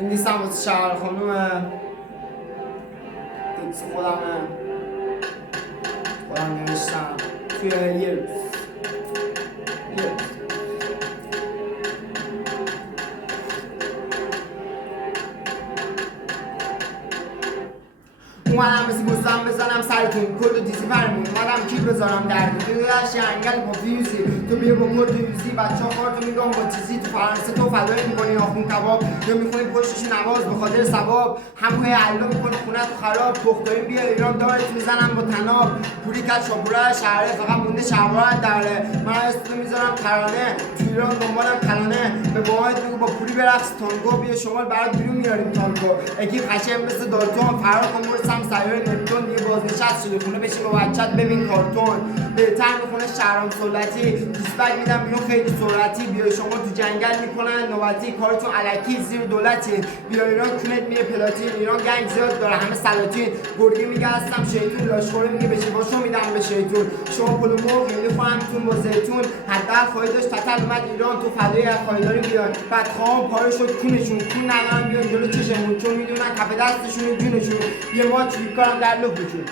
این نیستم واسه شهر خانومه تکس خودم نوشتم توی یه روز اومدم مثل گوستم بزنم سرتون کل و دیزی فرمون اومدم کیل بزنم درد تو داشت انگل با فیوزی تو بیا با کل یوزی بچه ها خارتو میگم با چیزی تو فرانسه تو فدایی میکنی آخون کباب یا میخونی پشتش نواز به خاطر ثواب هموی علا میکنه خونه تو خراب پختاییم بیا ایران دارت میزنم با تناب پولی کت شابوره شهره فقط مونده شهوارت داره من استودو میذارم ترانه تو ایران دنبالم کلانه به باهات میگو با پولی برقص تانگو بیا شمال برات بیرون میاریم تانگو اگه قشنگ مثل دالتون فرار کن برسم سیاره نپتون دیگه بازنشست شده خونه بشین با بچت ببین کارتون بهتر میخونه شهرام سلطی دیسبک میدم بیرون خیلی سرعتی بیای شما تو جنگل میکنن نوبتی کارتون علکی زیر دولتی بیا ایران کونت میره پلاتین ایران گنگ زیاد داره همه سلاطین گرگی میگه هستم شیطون لاشخوره میگه بشی باشو میدم به شیطون شما پلو مرغ میخوامتون با زیتون حداقل خواهی داشت تتل اومد ایران تو فدای خواهیداری بیان بدخوام پاره شد کونشون کون ندارن بیان جلو چشمون چون میدونن کف دستشون جونشون یه ما چی کارم در لب بچون